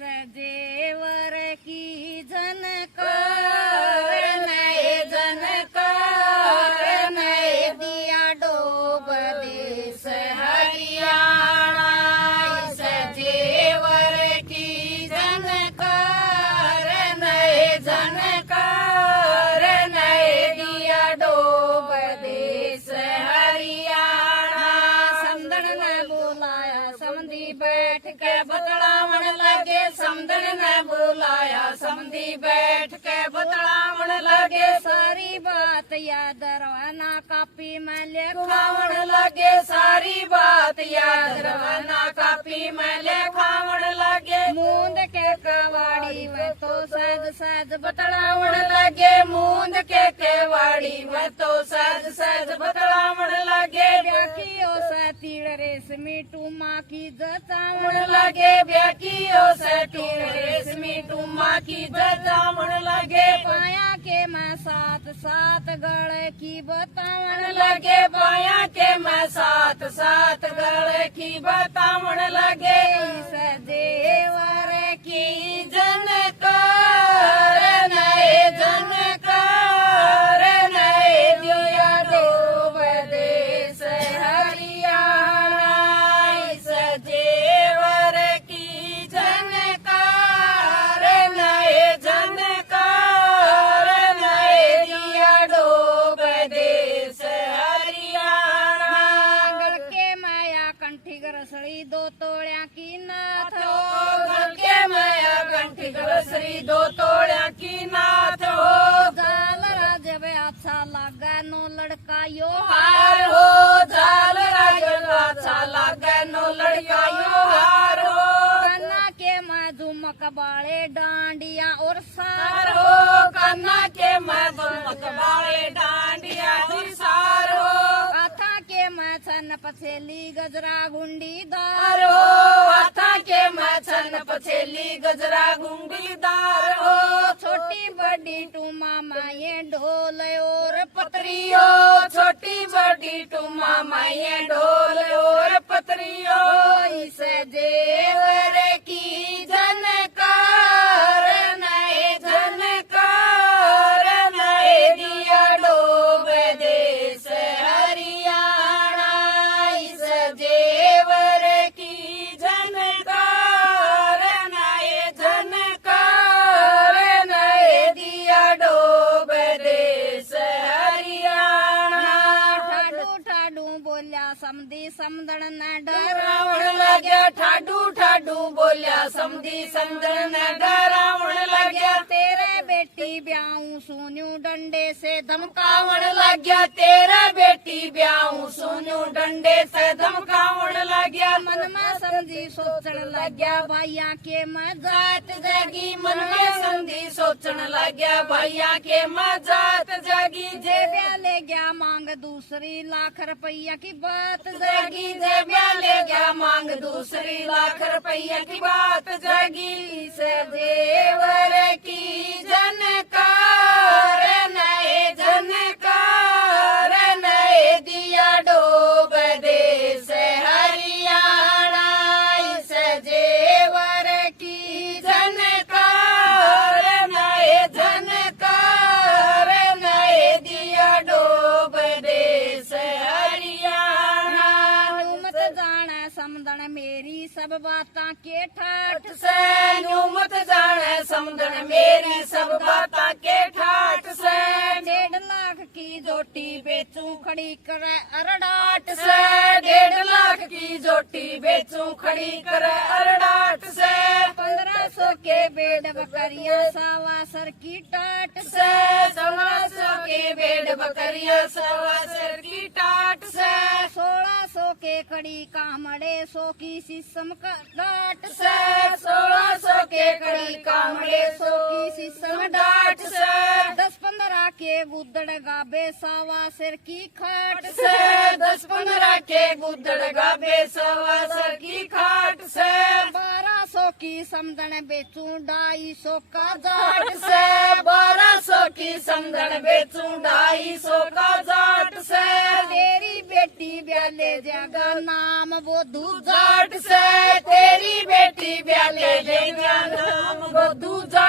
जेवर की झनकार नए झनकार नए दिया डोब देश हरियाणा इस जेवर की झनकार नए झनकार नए दिया डोब देश हरियाणा समदन ने बुलाया समधी बैठ के बतलावन लगे समदन ने बुलाया समधी बैठ के बतलावन लगे सारी बात याद रवाना कापी में लिखावन लगे सारी बात याद रवाना कापी में लिखावन लगे मूंद के कवाड़ी में तो सहज सहज बतलावन लगे मूंद के केवाड़ी में तो सहज सहज बतलावन लगे व्याखियों से तीड़ रेशमी टूमा की जचावन लगे व्याखियों से तीड़ रेशमी टूमा की जचावन लगे पाया के मैं सात सात गढ़ की बतावन लगे पाया के मैं सात सात गढ़ की बतावन लगे इस देवर की जनकार नए जनकार नए दिया डोब देश हरियाणा इस देवर की जनकार नए जनकार नए दिया डोब देश हरियाणा गड़के माया कंठी गरसड़ी दो तोड़िया की नाथ हो गड़के माया कंठी गरसड़ी दो तोड़िया की नाथ हो जाल राजब अच्छा लगा नो लड़का यो हार हो जाल राजब अच्छा लगा नो लड़का यो हार हो कन्ना के मैं झुमक बाले डांडिया और सार हो कन्ना के मैं झुमक बाले डांडिया और सार हो कथा के मैं छन पछेली गजरा गुंडीदार हो कथा के मैं छन पछेली गजरा गुंडीदार हो छोटी बड़ी टूमा माये ढोल और पतरियो छोटी बड़ी टूमा माये ढोल और पतरियो इस देवर की जनकार नए जनकार नए दिया डोब देश हरियाणा इस देवर की जनकार नए जनकार नए दिया डोब देश हरियाणा ठाडू ठाडू बोल्या समधी समदण न डरावण लग्या ठाडू ठाडू बोल्या समधी समदण न डरावण लग्या तेरे बेटी ब्याहू सुन्यू डंडे से धमकावण लग्या तेरा बेटी ब्याहू सुन्यू डंडे से धमकावण लग्या मन में समझी सोचण लग्या भैया के मैं जात जागी मन में समझी सोचण लग्या भैया के मैं जात जागी जे ब्याह ले गया मांग दूसरी लाख रुपया की बात जागी जे ब्याह ले गया मांग दूसरी लाख रुपया की बात जागी इस देवर की जनकार नए जनकार नए दिया डोब देश हरियाणा इस देवर की जनकार नए जनकार नए दिया डोब देश हरियाणा मत जाना समदन मेरी सब बातां के ठाठ से मत जाना समदन मेरी सब बातां के ठाठ से 1.5 लाख की जोटी बेचूं खड़ी करे अरडाट से 1.5 लाख की जोटी बेचूं खड़ी करे अरडाट से 1500 के बेड बकरिया सवा सर की टाट से 1500 के बेड बकरिया सवा सर की टाट से 1600 के कड़ी कामड़े 100 की शीशम का डाट से 1600 के कड़ी कामड़े 100 की शीशम डाट से 10-15 के गुद्दड़ गाबे सवा सिर की खाट से 10-15 के गुद्दड़ गाबे सवा सर की खाट से 1200 की समदन बेचूं 250 का जाट से 1200 की समदन बेचूं 250 का जाट से तेरी बेटी ब्याह ले जागा नाम वो जाट से तेरी बेटी ब्याह ले जागा दूजा